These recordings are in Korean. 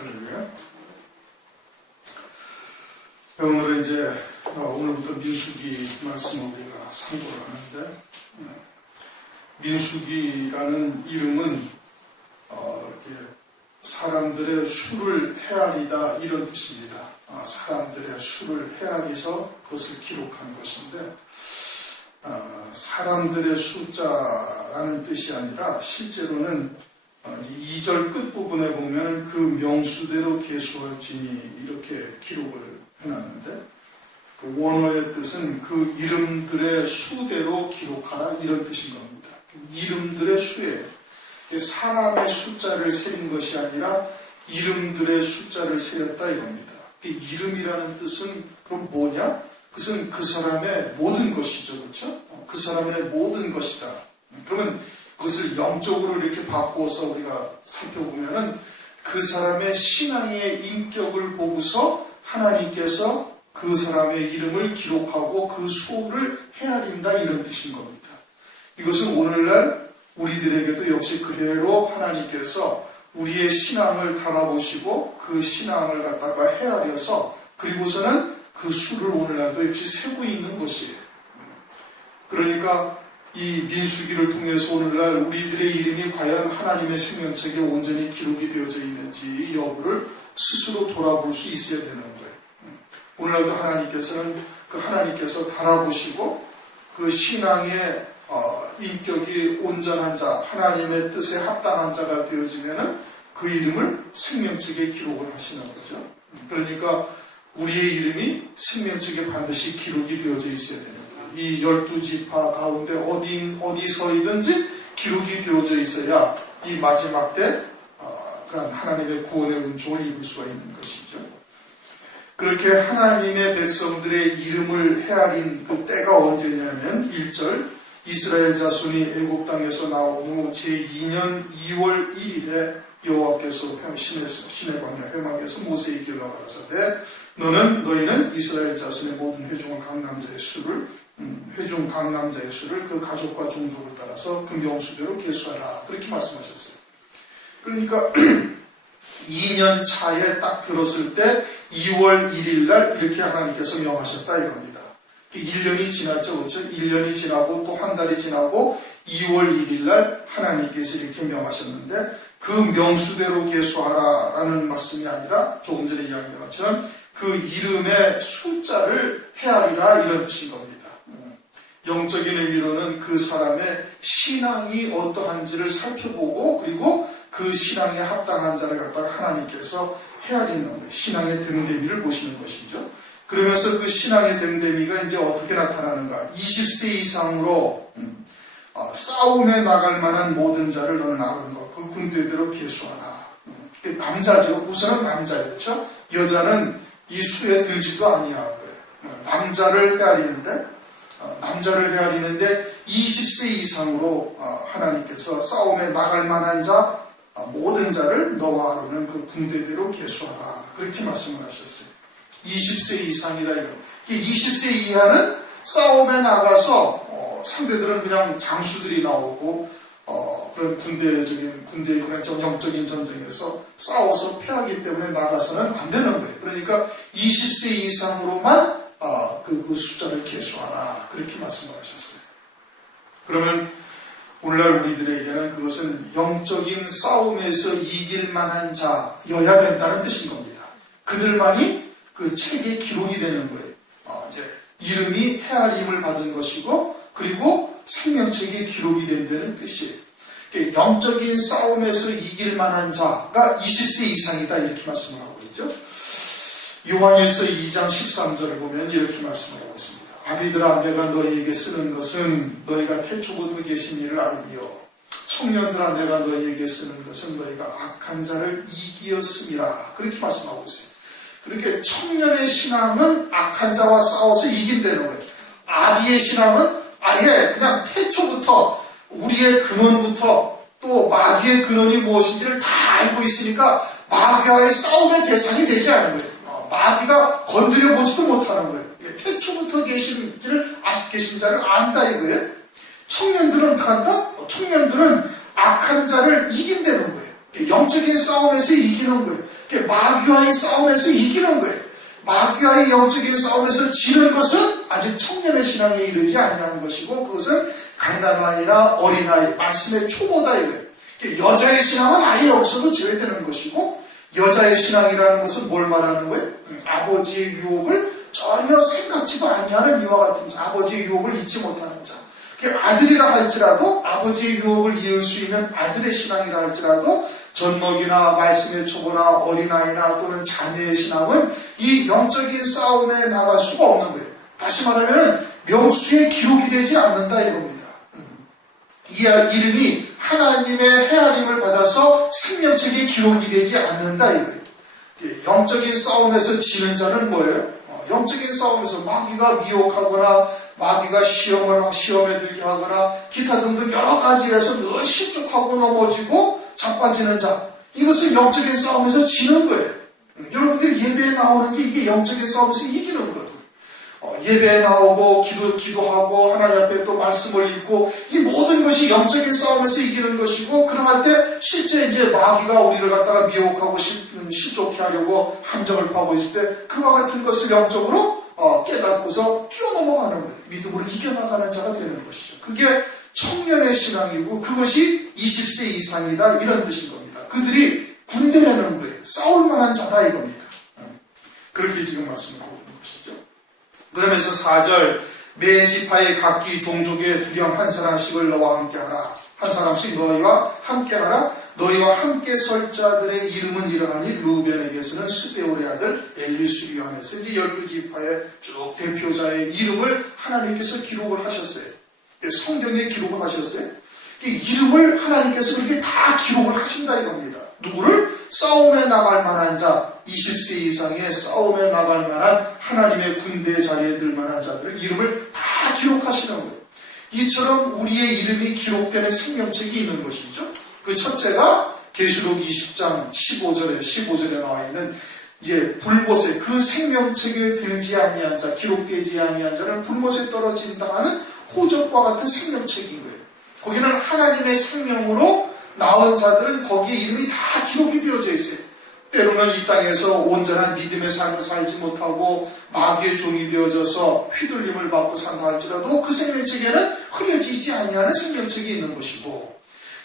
할렐루야. 오늘은 이제 오늘부터 민수기 말씀을 우리가 상고를 하는데, 민수기라는 이름은 이렇게 사람들의 수를 헤아리다 이런 뜻입니다. 사람들의 수를 헤아리서 그것을 기록한 것인데, 사람들의 숫자라는 뜻이 아니라 실제로는 2절 끝부분에 보면 그 명수대로 계수할지니 이렇게 기록을 해놨는데, 그 원어의 뜻은 그 이름들의 수대로 기록하라 이런 뜻인 겁니다. 이름들의 수에 사람의 숫자를 세린 것이 아니라 이름들의 숫자를 세렸다 이겁니다. 그 이름이라는 뜻은 그럼 뭐냐? 그것은 그 사람의 모든 것이죠. 그렇죠? 그 사람의 모든 것이다. 그러면 그것을 영적으로 이렇게 바꾸어서 우리가 살펴보면은 그 사람의 신앙의 인격을 보고서 하나님께서 그 사람의 이름을 기록하고 그 수를 헤아린다 이런 뜻인 겁니다. 이것은 오늘날 우리들에게도 역시 그대로 하나님께서 우리의 신앙을 달아보시고 그 신앙을 갖다가 헤아려서 그리고서는 그 수를 오늘날도 역시 세고 있는 것이에요. 그러니까 이 민수기를 통해서 오늘날 우리들의 이름이 과연 하나님의 생명책에 온전히 기록이 되어져 있는지 여부를 스스로 돌아볼 수 있어야 되는 거예요. 오늘날도 하나님께서 달아보시고 그 신앙의 인격이 온전한 자, 하나님의 뜻에 합당한 자가 되어지면은 그 이름을 생명책에 기록을 하시는 거죠. 그러니까 우리의 이름이 생명책에 반드시 기록이 되어져 있어야 됩니다. 이 12지파 가운데 어디서이든지 기록이 되어져 있어야 이 마지막 때 하나님의 구원의 은총을 입을 수가 있는 것이죠. 그렇게 하나님의 백성들의 이름을 헤아린 그 때가 언제냐면 1절 이스라엘 자손이 애굽 땅에서 나온 후 제2년 2월 1일에 여호와께서 시내 광야 회막에서 모세에게 가라사대 너희는 이스라엘 자손의 모든 회중 각 남자의 수를 그 가족과 종족을 따라서 그 명수대로 계수하라 그렇게 말씀하셨어요. 그러니까 2년 차에 딱 들었을 때 2월 1일 날 이렇게 하나님께서 명하셨다 이겁니다. 1년이 지났죠. 그렇죠? 1년이 지나고 또 한 달이 지나고 2월 1일 날 하나님께서 이렇게 명하셨는데 그 명수대로 계수하라라는 말씀이 아니라 조금 전에 이야기한 것처럼 그 이름의 숫자를 헤아리라 이런 뜻인 겁니다. 영적인 의미로는 그 사람의 신앙이 어떠한지를 살펴보고 그리고 그 신앙에 합당한 자를 갖다가 하나님께서 헤아리는 거예요. 신앙의 등대미를 보시는 것이죠. 그러면서 그 신앙의 등대미가 이제 어떻게 나타나는가? 20세 이상으로 싸움에 나갈 만한 모든 자를 너는 아는 것, 그 군대대로 계수하라. 남자죠. 우선은 남자였죠. 여자는 이 수에 들지도 아니하고요. 남자를 헤아리는데 20세 이상으로 하나님께서 싸움에 나갈 만한 자 모든 자를 너와 아론은 그 군대대로 계수하라 그렇게 말씀을 하셨어요. 20세 이상이다 이거. 20세 이하는 싸움에 나가서 상대들은 그냥 장수들이 나오고 그런 군대의 그런 영적인 전쟁에서 싸워서 패하기 때문에 나가서는 안 되는 거예요. 그러니까 20세 이상으로만 그 숫자를 계수하라 그렇게 말씀을 하셨어요. 그러면 오늘날 우리들에게는 그것은 영적인 싸움에서 이길 만한 자여야 된다는 뜻인 겁니다. 그들만이 그 책에 기록이 되는 거예요. 이제 이름이 헤아림을 받은 것이고 그리고 생명책에 기록이 된다는 뜻이에요. 영적인 싸움에서 이길 만한 자가 20세 이상이다 이렇게 말씀을 하고 있죠. 요한일서 2장 13절을 보면 이렇게 말씀을 하고 있습니다. 아비들아 내가 너희에게 쓰는 것은 너희가 태초부터 계신 일을 알며 청년들아 내가 너희에게 쓰는 것은 너희가 악한 자를 이기었음이라 그렇게 말씀하고 있어요. 그렇게 청년의 신앙은 악한 자와 싸워서 이긴다는 거예요. 아비의 신앙은 아예 그냥 태초부터 우리의 근원부터 또 마귀의 근원이 무엇인지를 다 알고 있으니까 마귀와의 싸움의 대상이 되지 않은 거예요. 마귀가 건드려 보지도 못하는 거예요. 태초부터 계신 자를 안다 이거예요. 청년들은 어떻게 한다? 청년들은 악한 자를 이긴다는 거예요. 영적인 싸움에서 이기는 거예요. 마귀와의 싸움에서 이기는 거예요. 마귀와의 영적인 싸움에서 지는 것은 아직 청년의 신앙에 이르지 아니하는 것이고, 그것은 갓난아이나 어린아이, 말씀의 초보다 이거예요. 여자의 신앙은 아예 여기서도 제외되는 것이고, 여자의 신앙이라는 것은 뭘 말하는 거예요? 아버지의 유혹을 전혀 생각지도 아니하는 이와 같은 자, 아버지의 유혹을 잊지 못하는 자. 아들이라 할지라도 아버지의 유혹을 이을 수 있는 아들의 신앙이라 할지라도 젖먹이나 말씀의 초보나 어린아이나 또는 자녀의 신앙은 이 영적인 싸움에 나갈 수가 없는 거예요. 다시 말하면 명수에 기록이 되지 않는다 이겁니다. 이 이름이 하나님의 헤아림을 받아서 생명책에 기록이 되지 않는다 이거예요. 영적인 싸움에서 지는 자는 뭐예요? 영적인 싸움에서 마귀가 미혹하거나 마귀가 시험에 들게 하거나 기타 등등 여러 가지에서 늘 실족하고 넘어지고 자빠지는 자, 이것은 영적인 싸움에서 지는 거예요. 여러분들이 예배에 나오는 게 이게 영적인 싸움에서 이기는 거예요. 예배에 나오고 기도하고 하나님 앞에 또 말씀을 읽고 이 모든 것이 영적인 싸움에서 이기는 것이고, 그러할 때 실제 이제 마귀가 우리를 갖다가 미혹하고 실족해 하려고 함정을 파고 있을 때 그와 같은 것을 영적으로 깨닫고서 뛰어넘어가는 거예요. 믿음으로 이겨나가는 자가 되는 것이죠. 그게 청년의 신앙이고 그것이 20세 이상이다 이런 뜻인 겁니다. 그들이 군대라는 거예요. 싸울 만한 자다 이겁니다. 그렇게 지금 말씀하고 있는 것이죠. 그러면서 4절, 매 지파의 각기 종족의 두령 한 사람씩을 너와 함께 하라. 한 사람씩 너희와 함께 하라. 너희와 함께 설 자들의 이름은 이러하니 루벤에게서는 스데올의 아들 엘리수리오 하면서 이제 12지파의 쭉 대표자의 이름을 하나님께서 기록을 하셨어요. 성경에 기록을 하셨어요. 이름을 하나님께서 이렇게 다 기록을 하신다 이겁니다. 누구를? 싸움에 나갈 만한 자, 20세 이상의 싸움에 나갈 만한 하나님의 군대 자리에 들 만한 자들의 이름을 다 기록하시는 거예요. 이처럼 우리의 이름이 기록되는 생명책이 있는 것이죠. 그 첫째가 계시록 20장 15절에 나와 있는 이제 불못에, 그 생명책에 들지 아니한 자, 기록되지 아니한 자는 불못에 떨어진다 하는 호적과 같은 생명책인 거예요. 거기는 하나님의 생명으로 나온 자들은 거기에 이름이 다 기록이 되어져 있어요. 때로는 이 땅에서 온전한 믿음의 삶을 살지 못하고 마귀의 종이 되어져서 휘둘림을 받고 산다 할지라도 그 생명책에는 흐려지지 아니하는 생명책이 있는 것이고,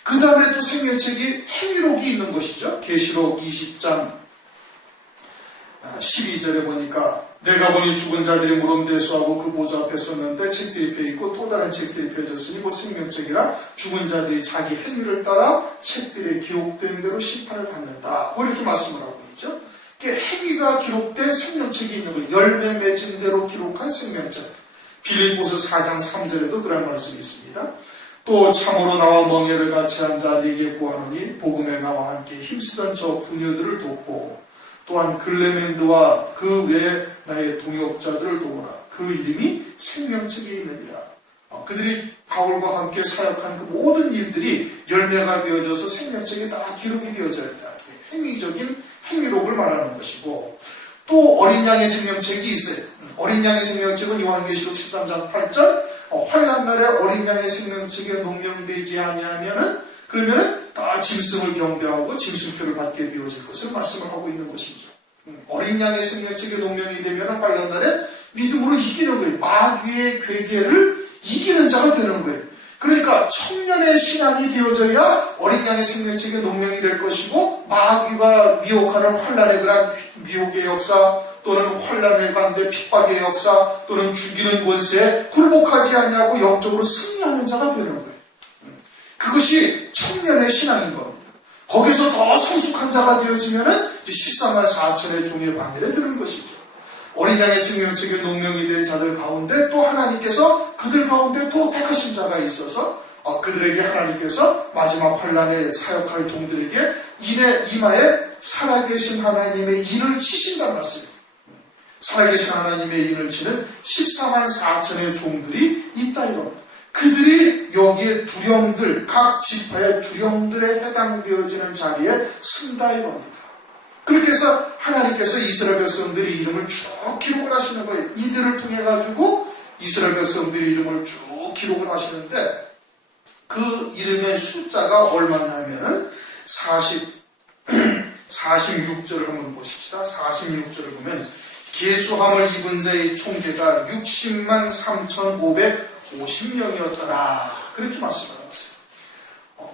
그 다음에 또 생명책이 행위록이 있는 것이죠. 계시록 20장 12절에 보니까 내가 보니 죽은 자들이 무덤대수하고 그 보좌 앞에 섰는데 책들이 펴있고 또 다른 책들이 펴졌으니 곧 생명책이라 죽은 자들이 자기 행위를 따라 책들에 기록된 대로 심판을 받는다. 뭐 이렇게 말씀을 하고 있죠. 행위가 기록된 생명책이 있는 거예요. 열매 맺은 대로 기록한 생명책. 빌립보서 4장 3절에도 그런 말씀이 있습니다. 또 참으로 나와 멍에를 같이 한 자 네게 구하노니 복음에 나와 함께 힘쓰던 저 부녀들을 돕고 또한 글레멘드와 그 외에 나의 동역자들을 도우라. 그 이름이 생명책에 있느니라. 그들이 바울과 함께 사역한 그 모든 일들이 열매가 되어져서 생명책에 다 기록이 되어져 있다. 행위적인 행위록을 말하는 것이고, 또 어린 양의 생명책이 있어요. 어린 양의 생명책은 요한계시록 13장 8절 환난 날에 어린 양의 생명책에 농명되지 아니하면은 그러면은 다 짐승을 경배하고 짐승표를 받게 되어질 것을 말씀을 하고 있는 것이죠. 어린 양의 생명책에 농명이 되면 환난 날에 믿음으로 이기는 거예요. 마귀의 괴계를 이기는 자가 되는 거예요. 그러니까 청년의 신앙이 되어져야 어린 양의 생명책에 농명이 될 것이고, 마귀가 미혹하는 환난의 그런 미혹의 역사 또는 환난에 관대 핍박의 역사 또는 죽이는 권세에 굴복하지 않냐고 영적으로 승리하는 자가 되는 거예요. 그것이 청년의 신앙인 겁니다. 거기서 더 성숙한 자가 되어지면은 14만 4천의 종의 반열에 드는 것이죠. 어린 양의 생명책에 농명이 된 자들 가운데 또 하나님께서 그들 가운데 또 택하신 자가 있어서 그들에게 하나님께서 마지막 환난에 사역할 종들에게 이마에 살아계신 하나님의 인을 치신다는 말씀입니다. 살아계신 하나님의 인을 치는 14만 4천의 종들이 있다 이겁니다. 그들이 여기에 두령들, 각 지파의 두령들에 해당되어지는 자리에 쓴다 이겁니다. 그렇게 해서 하나님께서 이스라엘 백성들의 이름을 쭉 기록을 하시는 거예요. 이들을 통해 가지고 이스라엘 백성들의 이름을 쭉 기록을 하시는데, 그 이름의 숫자가 얼마냐면은 46절을 한번 보십시다. 46절을 보면 계수함을 입은 자의 총계가 60만 3,550명이었더라. 그렇게 말씀을 하세요.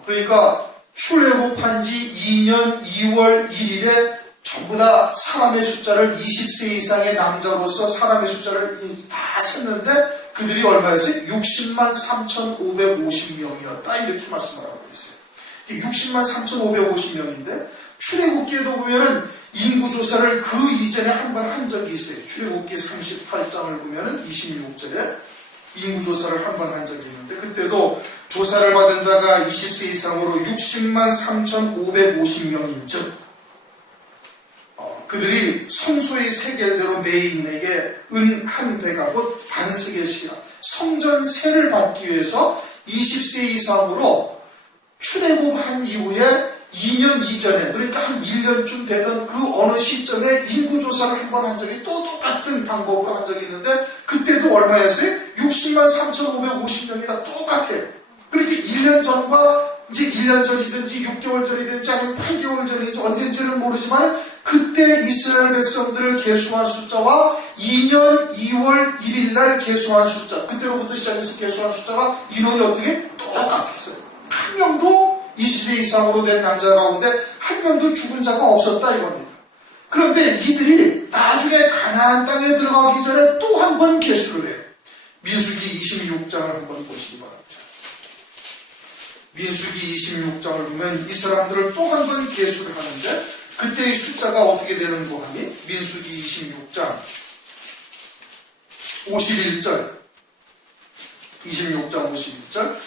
그러니까 출애굽한 지 2년 2월 1일에 전부 다 사람의 숫자를 20세 이상의 남자로서 사람의 숫자를 다 셌는데 그들이 얼마였어요? 60만 3,550명이었다. 이렇게 말씀을 하고 있어요. 60만 3,550명인데 출애굽기에도 보면은 인구조사를 그 이전에 한 번 한 적이 있어요. 출애굽기 38장을 보면은 26절에 인구조사를 한 번 한 적이 있는데 그때도 조사를 받은 자가 20세 이상으로 60만 3,550명인 즉 그들이 성소의 세겔대로 매인에게 은 한 배가 곧 반세겔씩이라 성전 세를 받기 위해서 20세 이상으로 출애굽한 이후에 2년 이전에 그러니까 한 1년쯤 되던 그 어느 시점에 인구조사를 한 번 한 적이 또 똑같은 방법으로 한 적이 있는데 그때도 얼마였어요? 60만 3,550명이나 똑같아요. 그렇게 1년 전과 이제 1년 전이든지 6개월 전이든지 아니면 8개월 전이든지 언제인지는 모르지만 그때 이스라엘 백성들을 계수한 숫자와 2년 2월 1일 날 계수한 숫자 그때로부터 시작해서 계수한 숫자가 인원이 어떻게 똑같았어요. 한 명도 20세 이상으로 된 남자 가운데 한 명도 죽은 자가 없었다 이겁니다. 그런데 이들이 나중에 가나안 땅에 들어가기 전에 또 한 번 계수를 해요. 민수기 26장을 한번 보시기 바랍니다. 민수기 26장을 보면 이 사람들을 또 한 번 계수를 하는데 그때의 숫자가 어떻게 되는 거 하니? 민수기 26장 51절 26장 51절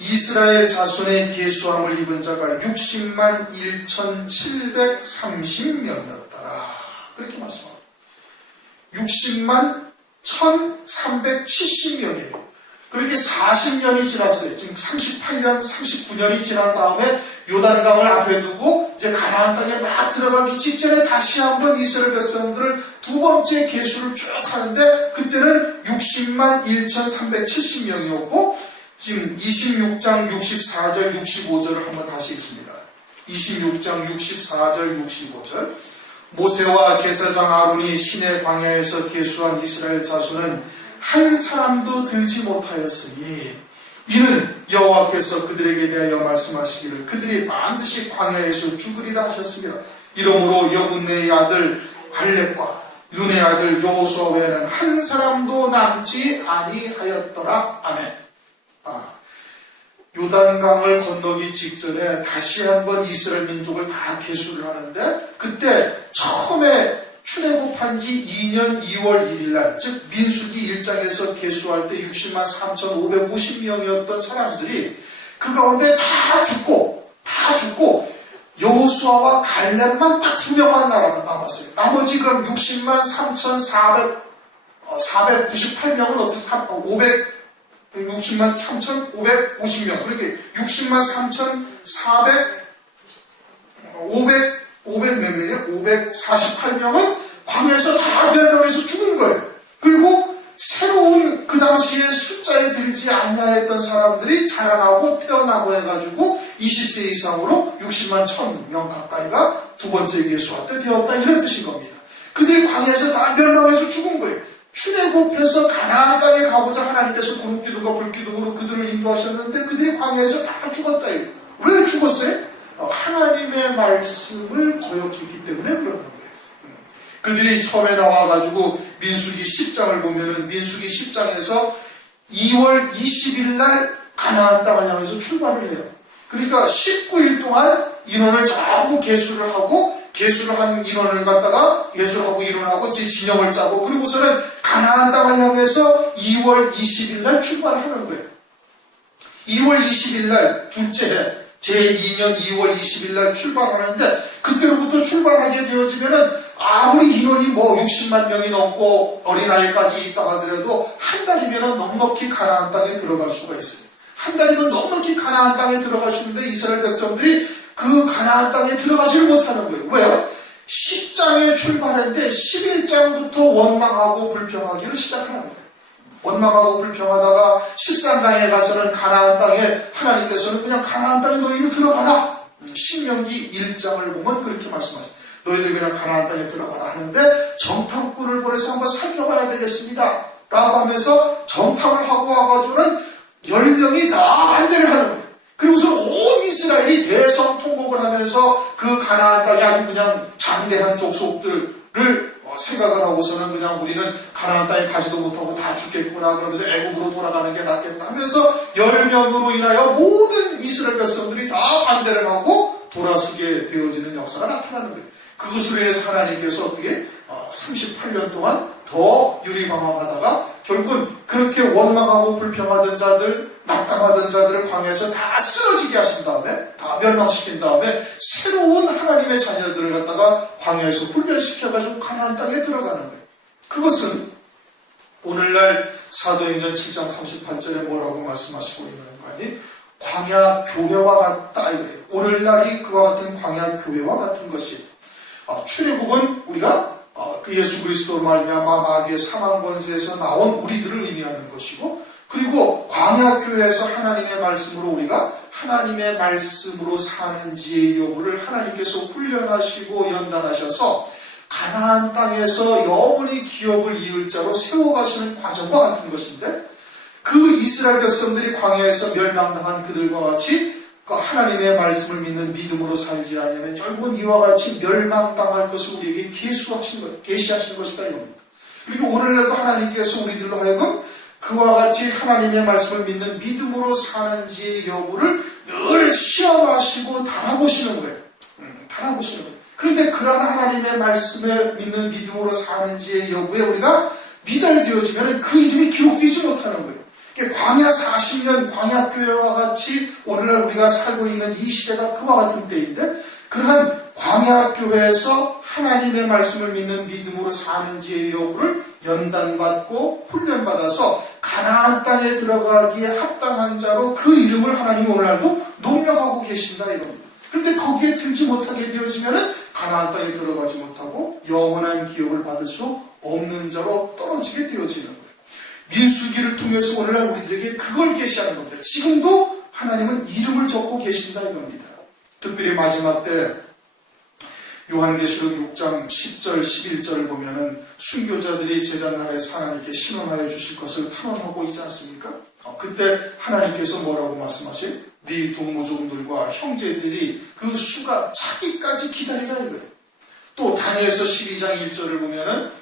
이스라엘 자손의 계수함을 입은 자가 60만 1,730명이었더라. 그렇게 말씀합니다. 60만 1,370명이에요. 그렇게 40년이 지났어요. 지금 38년, 39년이 지난 다음에 요단강을 앞에 두고 이제 가나안 땅에 막 들어가기 직전에 다시 한번 이스라엘 백성들을 두 번째 계수를 쭉 하는데 그때는 60만 1,370명이었고 지금 26장 64절 65절을 한번 다시 읽습니다. 26장 64절 65절 모세와 제사장 아론이 시내 광야에서 계수한 이스라엘 자손은 한 사람도 들지 못하였으니 이는 여호와께서 그들에게 대하여 말씀하시기를 그들이 반드시 광야에서 죽으리라 하셨습니다. 이러므로 여분네의 아들 갈렙과 눈의 아들 여호수아 외에는 한 사람도 남지 아니하였더라. 아멘. 요단강을 건너기 직전에 다시 한번 이스라엘 민족을 다 계수를 하는데 그때 처음에 출애굽한 지 2년 2월 1일 날, 즉 민수기 1장에서 계수할 때 60만 3,550명이었던 사람들이 그 가운데 다 죽고 여호수아와 갈렙만 딱 2명만 남았어요. 나머지 그럼 60만 3,498명은 어떻게 60만 3,550명 그렇게 60만 548명은 광야에서 다 멸망해서 죽은 거예요. 그리고 새로운 그 당시에 숫자에 들지 않냐했던 사람들이 자라나고 태어나고 해가지고 20세 이상으로 60만 1,000명 가까이가 두 번째 계수할 때 되었다 이런 뜻인 겁니다. 그들이 광야에서 다 멸망해서 죽은 거예요. 출애굽해서 가나안 땅에 가고자 하나님께서 구름기둥과 불기둥으로 그들을 인도하셨는데 그들이 광야에서 다 죽었다. 왜 죽었어요? 하나님의 말씀을 거역했기 때문에 그러는 거예요. 그들이 처음에 나와가지고 민수기 10장을 보면은 민수기 10장에서 2월 20일 날 가나안 땅을 향해서 출발을 해요. 그러니까 19일 동안 인원을 전부 계수를 하고 계수를 한 인원을 갖다가 계수하고 인원하고 제 진영을 짜고 그리고서는 가나안 땅을 향해서 2월 20일 날 출발하는 거예요. 2월 20일 날 둘째 해 제2년 2월 20일 날 출발하는데 그때로부터 출발하게 되어지면은 아무리 인원이 뭐 60만 명이 넘고 어린아이까지 있다 하더라도 한 달이면 넉넉히 가나안 땅에 들어갈 수가 있어요. 한 달이면 넉넉히 가나안 땅에 들어갈 수 있는데 이스라엘 백성들이 그 가나안 땅에 들어가지를 못하는 거예요. 왜요? 10장에 출발했는데 11장부터 원망하고 불평하기를 시작하는 거예요. 원망하고 불평하다가 13장에 가서는 가나안 땅에 하나님께서는 그냥 가나안 땅에 너희는 들어가라. 신명기 1장을 보면 그렇게 말씀하죠. 너희들 그냥 가나안 땅에 들어가라 하는데 정탐꾼을 보내서 한번 살펴봐야 되겠습니다 라고 하면서 정탐을 하고 와가지고는 10명이 다 반대를 하는 거예요. 그리고서 온 이스라엘이 대성통곡을 하면서 그 가나안 땅에 아주 그냥 장대한 족속들을 생각을 하고서는 그냥 우리는 가나안 땅에 가지도 못하고 다 죽겠구나 그러면서 애국으로 돌아가는 게 낫겠다 하면서 10명으로 인하여 모든 이스라엘 백성들이 다 반대를 하고 돌아서게 되어지는 역사가 나타나는 거예요. 그것으로 인해서 하나님께서 어떻게 38년 동안 더 유리방황하다가 결국은 그렇게 원망하고 불평하던 자들, 낙담하던 자들을 광야에서 다 쓰러지게 하신 다음에, 다 멸망시킨 다음에 새로운 하나님의 자녀들을 갖다가 광야에서 훈련시켜가지고 가나안 땅에 들어가는 거예요. 그것은 오늘날 사도행전 7장 38절에 뭐라고 말씀하시고 있는 거 아니? 광야 교회와 같다 이거예요. 오늘날이 그와 같은 광야 교회와 같은 것이 출애굽은 우리가 그 예수 그리스도로 말미암아 마귀의 사망 권세에서 나온 우리들을 의미하는 것이고, 그리고 광야 교회에서 하나님의 말씀으로 우리가 하나님의 말씀으로 사는 지혜의 여부를 하나님께서 훈련하시고 연단하셔서 가나안 땅에서 영원히 기업을 이을 자로 세워가시는 과정과 같은 것인데, 그 이스라엘 백성들이 광야에서 멸망당한 그들과 같이 하나님의 말씀을 믿는 믿음으로 살지 않으면 결국은 이와 같이 멸망당할 것을 우리에게 계시하신 것이다 이겁니다. 그리고 오늘날도 하나님께서 우리들로 하여금 그와 같이 하나님의 말씀을 믿는 믿음으로 사는지 여부를 늘 시험하시고 달아보시는 거예요. 달아보시는 거예요. 그런데 그러한 하나님의 말씀을 믿는 믿음으로 사는지의 여부에 우리가 미달되어지면 그 이름이 기록되지 못하는 거예요. 광야 40년 광야교회와 같이 오늘날 우리가 살고 있는 이 시대가 그와 같은 때인데, 그러한 광야교회에서 하나님의 말씀을 믿는 믿음으로 사는지의 여부를 연단받고 훈련받아서 가나안 땅에 들어가기에 합당한 자로 그 이름을 하나님이 오늘날도 농락하고 계신다 이겁니다. 그런데 거기에 들지 못하게 되어지면 가나안 땅에 들어가지 못하고 영원한 기업을 받을 수 없는 자로 떨어지게 되어지는 거예요. 민수기를 통해서 오늘날 우리들에게 그걸 계시하는 겁니다. 지금도 하나님은 이름을 적고 계신다 이겁니다. 특별히 마지막 때 요한계시록 6장 10절 11절을 보면은 순교자들이 제단날에 하나님께 신원하여 주실 것을 탄원하고 있지 않습니까? 그때 하나님께서 뭐라고 말씀하세요? 네 동무종들과 형제들이 그 수가 차기까지 기다리라 이거예요. 또 다니엘서 12장 1절을 보면은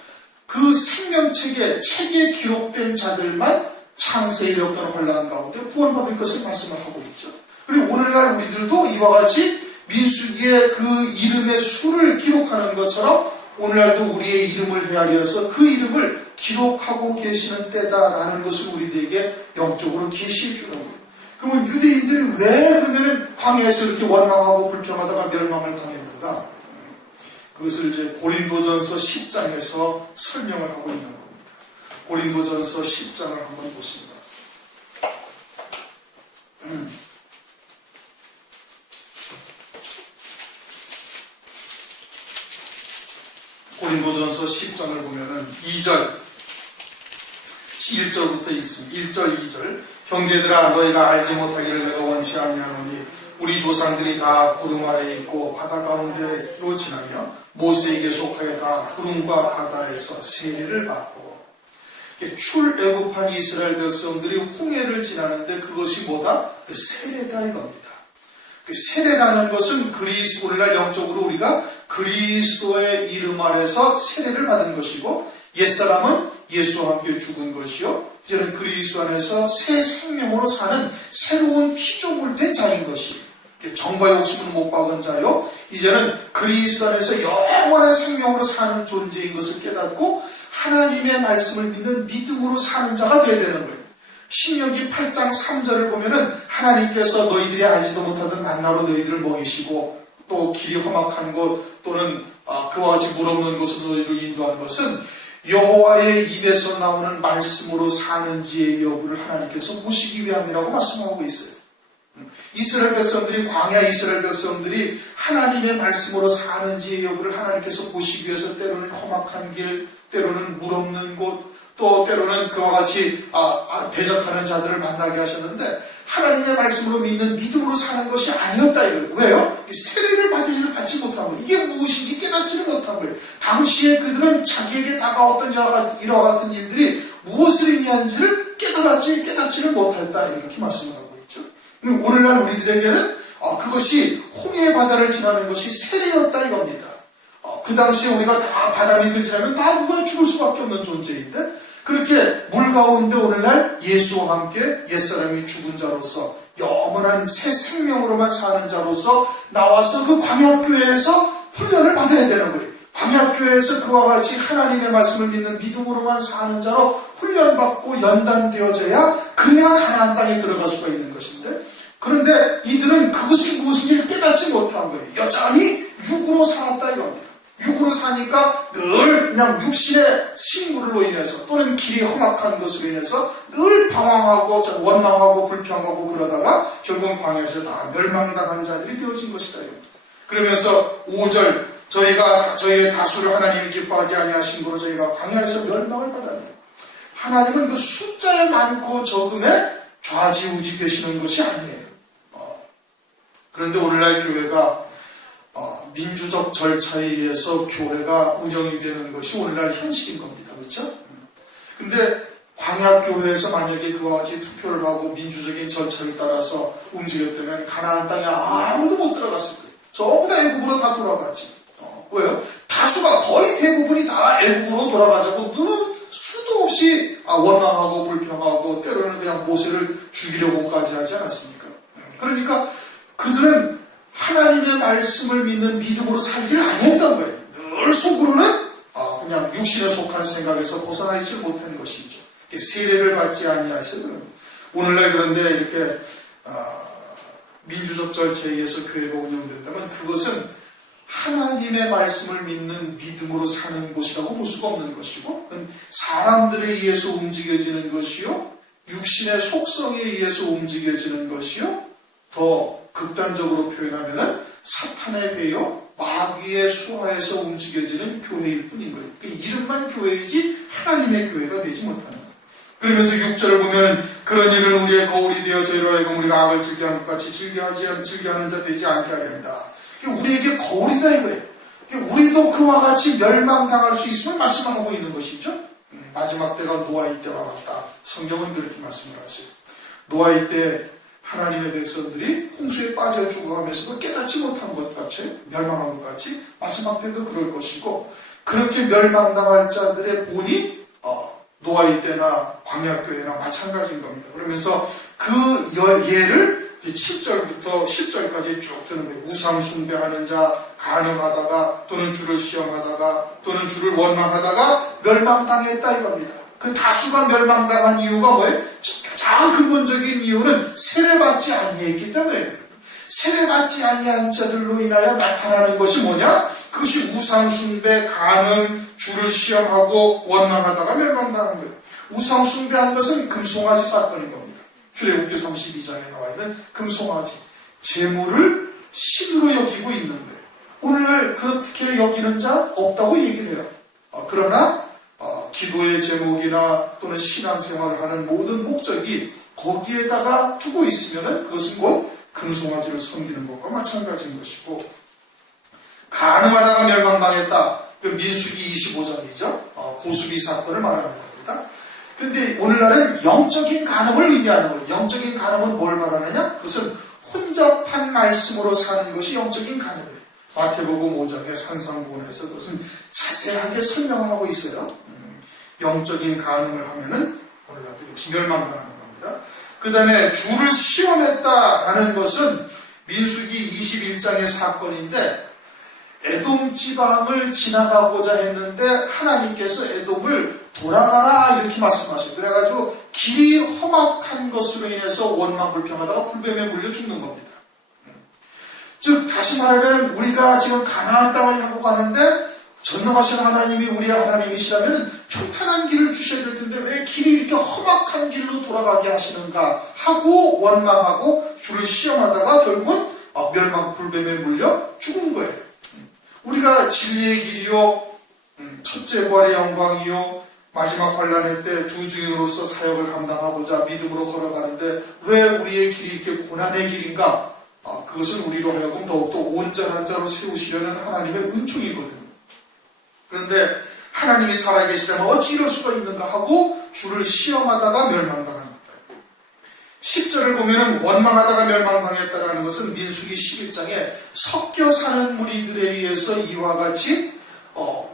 그 생명책에 책에 기록된 자들만 창세에 이르렀던 혼란 가운데 구원받을 것을 말씀을 하고 있죠. 그리고 오늘날 우리들도 이와 같이 민수기의 그 이름의 수를 기록하는 것처럼 오늘날도 우리의 이름을 헤아려서 그 이름을 기록하고 계시는 때다라는 것을 우리들에게 영적으로 계시해 주는 거예요. 그러면 유대인들이 왜 그러면 광야에서 이렇게 원망하고 불평하다가 멸망을 당했는가? 그것을 이제 고린도전서 10장에서 설명을 하고 있는 겁니다. 고린도전서 10장을 한번 보십니다. 고린도전서 10장을 보면은 2절, 1절부터 읽습니다. 1절, 2절. 형제들아 너희가 알지 못하기를 내가 원치 아니하노니 우리 조상들이 다 구름 아래에 있고 바다 가운데로 지나며 모세에게 속하여 다 구름과 바다에서 세례를 받고, 출애굽한 이스라엘 백성들이 홍해를 지나는데 그것이 뭐다? 그 세례다 이겁니다. 그 세례라는 것은 오늘날 영적으로 우리가 그리스도의 이름 아래서 세례를 받은 것이고, 옛사람은 예수와 함께 죽은 것이요 이제는 그리스도 안에서 새 생명으로 사는 새로운 피조물 된 자인 것이에요. 정과 욕심은 못 박은 자요 이제는 그리스도 안에서 영원한 생명으로 사는 존재인 것을 깨닫고 하나님의 말씀을 믿는 믿음으로 사는 자가 되어야 되는 거예요. 신명기 8장 3절을 보면은 하나님께서 너희들이 알지도 못하던 만나로 너희들을 먹이시고 또 길이 험악한 곳 또는 그와 같이 물 없는 곳으로 너희를 인도하는 것은 여호와의 입에서 나오는 말씀으로 사는지의 여부를 하나님께서 보시기 위함이라고 말씀하고 있어요. 이스라엘 백성들이 광야 이스라엘 백성들이 하나님의 말씀으로 사는지의 여부를 하나님께서 보시기 위해서 때로는 험악한 길, 때로는 물 없는 곳, 또 때로는 그와 같이 대적하는 자들을 만나게 하셨는데, 하나님의 말씀으로 믿는 믿음으로 사는 것이 아니었다 이거예요. 왜요? 세례를 받지 못한 거예요. 이게 무엇인지 깨닫지를 못한 거예요. 당시에 그들은 자기에게 다가왔던 이와 같은 일들이 무엇을 의미하는지를 깨닫지를 못했다 이렇게 말씀을 하고 있죠. 오늘날 우리들에게는 그것이 홍해 바다를 지나는 것이 세례였다 이겁니다. 그 당시에 우리가 다 바다 밑을 지나면 다 그걸 죽을 수밖에 없는 존재인데 그렇게 물 가운데 오늘날 예수와 함께 옛사람이 죽은 자로서 영원한 새 생명으로만 사는 자로서 나와서 그 광야교회에서 훈련을 받아야 되는 거예요. 광야교회에서 그와 같이 하나님의 말씀을 믿는 믿음으로만 사는 자로 훈련받고 연단되어져야 그래야 가나안 땅에 들어갈 수가 있는 것인데 그런데 이들은 그것이 무엇인지를 깨닫지 못한 거예요. 여전히 육으로 살았다 이겁니다. 육으로 사니까 늘 그냥 육신의 식물로 인해서 또는 길이 험악한 것으로 인해서 늘 방황하고 원망하고 불평하고 그러다가 결국은 광야에서 다 멸망당한 자들이 되어진 것이다. 그러면서 5절 저희의 다수를 하나님이 기뻐하지 아니하심으로 저희가 광야에서 멸망을 받았네요. 하나님은 그 숫자에 많고 적음에 좌지우지 되시는 것이 아니에요. 그런데 오늘날 교회가 민주적 절차에 의해서 교회가 운영이 되는 것이 오늘날 현실인 겁니다. 그렇죠? 그런데 광야교회에서 만약에 그와 같이 투표를 하고 민주적인 절차를 따라서 움직였다면 가나안 땅에 아무도 못 들어갔을 거예요. 전부 다 애국으로 다 돌아갔지. 왜요? 다수가 거의 대부분이 다 애국으로 돌아가자고 수도 없이 원망하고 불평하고 때로는 그냥 모세를 죽이려고까지 하지 않았습니까? 그러니까 그들은 하나님의 말씀을 믿는 믿음으로 살지를 아니했던 거예요. 늘 속으로는 그냥 육신에 속한 생각에서 벗어나 있지 못한 것이죠. 세례를 받지 아니하셔서 오늘날 그런데 이렇게 민주적 절차에 의해서 교회가 운영된다면 그것은 하나님의 말씀을 믿는 믿음으로 사는 곳이라고 볼 수가 없는 것이고 사람들에 의해서 움직여지는 것이요 육신의 속성에 의해서 움직여지는 것이요 더 극단적으로 표현하면 사탄의 배요 마귀의 수하에서 움직여지는 교회일 뿐인 거예요. 이름만 교회이지 하나님의 교회가 되지 못하는 거예요. 그러면서 6절을 보면 그런 일은 우리의 거울이 되어 저희로 하여금 우리가 악을 즐겨하는 것 같이 즐겨하는 자 되지 않게 하려 합니다. 우리에게 거울이다 이거예요. 우리도 그와 같이 멸망당할 수 있음을 말씀하고 있는 것이죠. 마지막 때가 노아의 때와 같다. 성경은 그렇게 말씀을 하세요. 노아의 때 하나님의 백성들이 홍수에 빠져 죽어가면서도 깨닫지 못한 것 같이 멸망한 것 같이 마지막 때도 그럴 것이고 그렇게 멸망당할 자들의 본이 노아의 때나 광야교회나 마찬가지인 겁니다. 그러면서 그 예를 7절부터 10절까지 쭉 드는 거예요. 우상 숭배하는 자, 간음하다가 또는 주를 시험하다가 또는 주를 원망하다가 멸망당했다 이겁니다. 그 다수가 멸망당한 이유가 뭐예요? 가장 근본적인 이유는 세례받지 아니했기 때문에 세례받지 아니한 자들로 인하여 나타나는 것이 뭐냐? 그것이 우상 숭배, 간음, 주를 시험하고 원망하다가 멸망당한 거예요. 우상 숭배한 것은 금송아지 사건인 겁니다. 출애굽기 32장에 나와 있는 금송아지, 재물을 신으로 여기고 있는 거예요. 오늘날 그렇게 여기는 자 없다고 얘기를 해요. 그러나 기도의 제목이나 또는 신앙생활을 하는 모든 목적이 거기에다가 두고 있으면 그것은 곧 금송아지를 섬기는 것과 마찬가지인 것이고 간음하다가 멸망당했다. 그 민수기 25장이죠. 고수비 사건을 말하는 겁니다. 그런데 오늘날은 영적인 간음을 의미하는 거예요. 영적인 간음은 뭘 말하느냐? 그것은 혼잡한 말씀으로 사는 것이 영적인 간음이에요. 마태복음 5장의 산상보훈에서 그것은 자세하게 설명을 하고 있어요. 영적인 간음을 하면은 오늘날도 역시 멸망당하는 겁니다. 그 다음에 주를 시험했다라는 것은 민수기 21장의 사건인데 에돔 지방을 지나가고자 했는데 하나님께서 에돔을 돌아가라 이렇게 말씀하셔요. 그래가지고 길이 험악한 것으로 인해서 원망 불평하다가 불뱀에 물려 죽는 겁니다. 즉 다시 말하면 우리가 지금 가나안 땅을 향하고 가는데 전능하신 하나님이 우리의 하나님이시라면 평탄한 길을 주셔야 될 텐데 왜 길이 이렇게 험악한 길로 돌아가게 하시는가 하고 원망하고 주를 시험하다가 결국은 멸망 불뱀에 물려 죽은 거예요. 우리가 진리의 길이요 첫째 부활의 영광이요 마지막 환란의 때 두 증인으로서 사역을 감당하고자 믿음으로 걸어가는데 왜 우리의 길이 이렇게 고난의 길인가? 그것은 우리로 하여금 더욱더 온전한 자로 세우시려는 하나님의 은총이거든요. 그런데 하나님이 살아계시다면 어찌 이럴 수가 있는가 하고 주를 시험하다가 멸망당합니다. 10절을 보면 원망하다가 멸망당했다라는 것은 민수기 11장에 섞여 사는 무리들에 의해서 이와 같이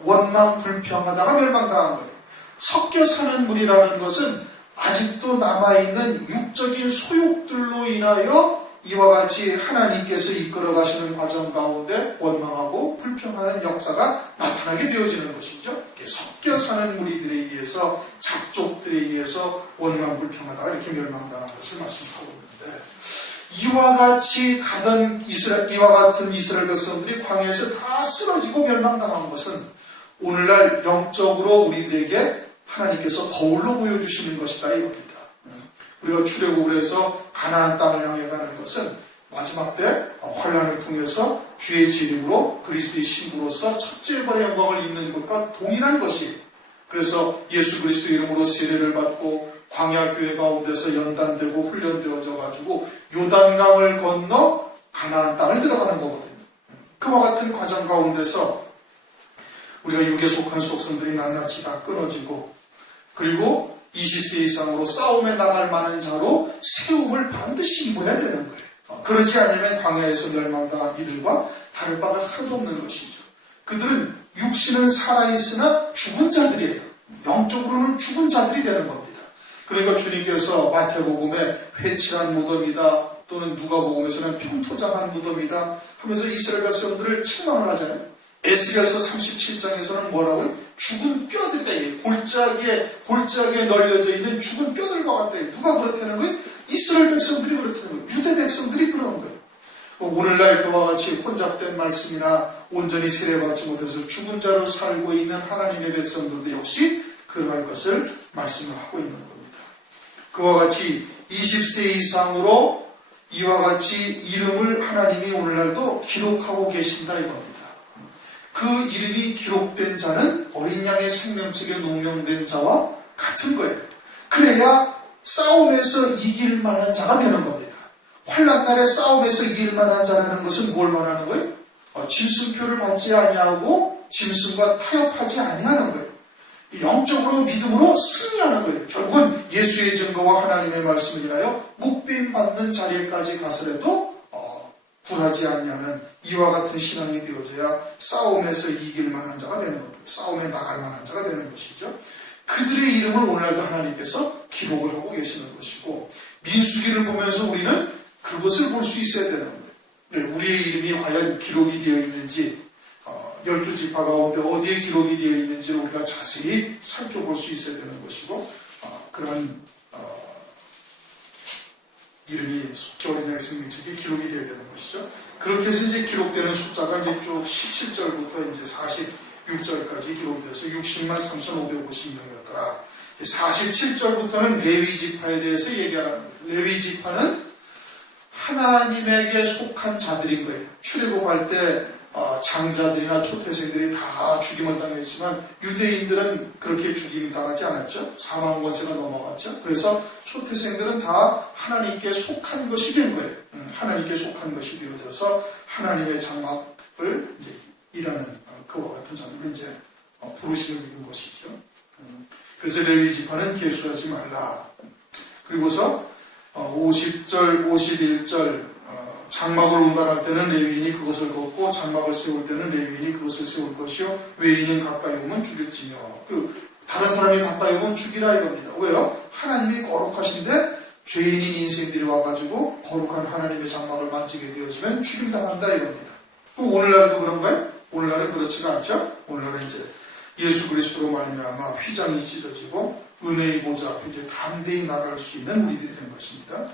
원망 불평하다가 멸망당한 거예요. 섞여 사는 무리라는 것은 아직도 남아있는 육적인 소욕들로 인하여 이와 같이 하나님께서 이끌어 가시는 과정 가운데 원망하고 불평하는 역사가 나타나게 되어지는 것이죠. 섞여 사는 무리들에 의해서 잡족들에 의해서 원망 불평하다가 이렇게 멸망당한 것을 말씀하고 있는데, 이와 같은 이스라엘 백성들이 광야에서 다 쓰러지고 멸망당한 것은 오늘날 영적으로 우리들에게 하나님께서 거울로 보여주시는 것이다 이겁니다. 우리가 출애굽을 해서 가나안 땅을 향해 가는 것은 마지막 때 환난을 통해서 주의 지름으로 그리스도의 신부로서 첫째 번의 영광을 입는 것과 동일한 것이, 그래서 예수 그리스도 이름으로 세례를 받고 광야 교회 가운데서 연단되고 훈련되어져 가지고 요단강을 건너 가나안 땅을 들어가는 거거든요. 그와 같은 과정 가운데서 우리가 육에 속한 속성들이 낱낱이 다 끊어지고, 그리고 20세 이상으로 싸움에 나갈 만한 자로 세움을 반드시 입어야 되는 거예요. 그러지 않으면 광야에서 멸망당한 이들과 다를 바가 하나도 없는 것이죠. 그들은 육신은 살아있으나 죽은 자들이에요. 영적으로는 죽은 자들이 되는 겁니다. 그러니까 주님께서 마태복음에 회칠한 무덤이다, 또는 누가복음에서는 평토장한 무덤이다 하면서 이스라엘 백성들을 책망을 하잖아요. 에스겔서 37장에서는 뭐라고요? 죽은 뼈들이, 골짜기에 널려져 있는 죽은 뼈들과 같다. 누가 그렇다는 거예요? 이스라엘 백성들이 그렇다는 거예요. 유대 백성들이 그런 거예요. 오늘날 그와 같이 혼잡된 말씀이나 온전히 세례받지 못해서 죽은 자로 살고 있는 하나님의 백성들도 역시 그러할 것을 말씀을 하고 있는 겁니다. 그와 같이 20세 이상으로 이와 같이 이름을 하나님이 오늘날도 기록하고 계신다 이겁니다. 그 이름이 기록된 자는 어린 양의 생명책에 농명된 자와 같은 거예요. 그래야 싸움에서 이길 만한 자가 되는 겁니다. 환난 날에 싸움에서 이길 만한 자라는 것은 뭘 말하는 거예요? 짐승표를 받지 아니하고 짐승과 타협하지 아니하는 거예요. 영적으로 믿음으로 승리하는 거예요. 결국은 예수의 증거와 하나님의 말씀을 인하여 목배임 받는 자리에까지 가서라도 굴하지 아니하는 이와 같은 신앙이 되어져야 싸움에서 이길 만한 자가 되는 겁니다. 싸움에 나갈 만한 자가 되는 것이죠. 그들의 이름을 오늘날도 하나님께서 기록을 하고 계시는 것이고, 민수기를 보면서 우리는 그것을 볼 수 있어야 되는 거예요. 네, 우리의 이름이 과연 기록이 되어 있는지, 12지파 가운데 어디에 기록이 되어 있는지를 우리가 자세히 살펴볼 수 있어야 되는 것이고, 그러한 이름이 속히 어린 양의 생명책에 기록이 되어야 되는 것이죠. 그렇게 해서 이제 기록되는 숫자가 이제 쭉 17절부터 이제 46절까지 기록돼서 60만 3,550명이었더라. 47절부터는 레위 지파에 대해서 얘기하는 거예요. 레위 지파는 하나님에게 속한 자들인 거예요. 출애굽할 때 장자들이나 초태생들이 다 죽임을 당했지만 유대인들은 그렇게 죽임을 당하지 않았죠. 사망 권세가 넘어갔죠. 그래서 초태생들은 다 하나님께 속한 것이 된 거예요. 하나님께 속한 것이 되어져서 하나님의 장막을 이제 일하는 그와 같은 자들을 이제 부르심을 입은 것이죠. 그래서 레위 지파는 계수하지 말라. 그리고서 50절, 51절 장막을 운반할 때는 레위인이 그것을 걷고 장막을 세울 때는 레위인이 그것을 세울 것이요 외인은 가까이 오면 죽일지며. 다른 사람이 가까이 오면 죽이라 이겁니다. 왜요? 하나님이 거룩하신데 죄인인 인생들이 와가지고 거룩한 하나님의 장막을 만지게 되어지면 죽임당한다 이겁니다. 그럼 오늘날도 그런가요? 오늘날은 그렇지가 않죠. 오늘날은 이제 예수 그리스도로 말미암아 휘장이 찢어지고 은혜의 보좌 앞에 이제 담대히 나갈 수 있는 우리들이 된 것입니다.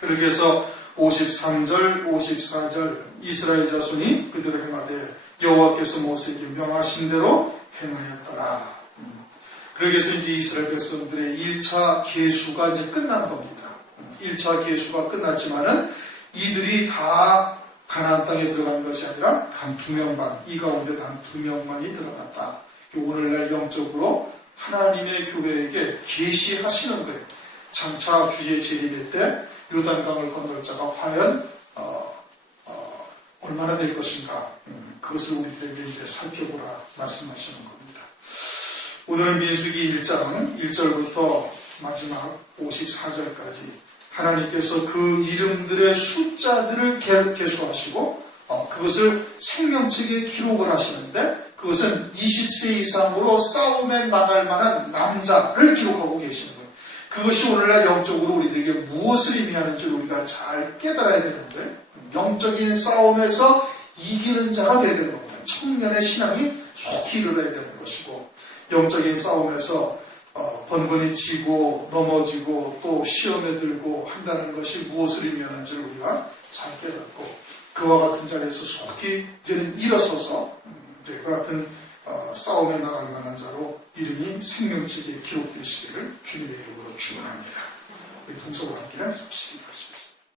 그렇게 해서 53절, 54절 이스라엘 자손이 그들을 행하되 여호와께서 모세에게 명하신 대로 행하였더라. 그렇게 해서 이제 이스라엘 백성들의 1차 계수가 이제 끝난 겁니다. 1차 계수가 끝났지만은 이들이 다 가나안 땅에 들어간 것이 아니라 단 2명만, 이 가운데 단 2명만이 들어갔다. 오늘날 영적으로 하나님의 교회에게 계시하시는 거예요. 장차 주의 재림의 때 요단강을 건널 자가 과연 얼마나 될 것인가, 그것을 우리들에게 이제 살펴보라 말씀하시는 겁니다. 오늘은 민수기 1장 1절부터 마지막 54절까지 하나님께서 그 이름들의 숫자들을 계수하시고 그것을 생명책에 기록을 하시는데, 그것은 20세 이상으로 싸움에 나갈 만한 남자를 기록하고 계시는 거예요. 그것이 오늘날 영적으로 우리들에게 무엇을 의미하는지 우리가 잘 깨달아야 되는데, 영적인 싸움에서 이기는 자가 되야 되는 겁니다. 청년의 신앙이 속히 일어나야 되는 것이고, 영적인 싸움에서 번번이 지고 넘어지고 또 시험에 들고 한다는 것이 무엇을 의미하는지를 우리가 잘 깨닫고, 그와 같은 자리에서 속히 이제는 일어서서 이제 그 같은 싸움에 나갈 만한 자로 이름이 생명책에 기록되시기를 주님의 이름으로 축원합니다. 우리 동서와 함께 합시다.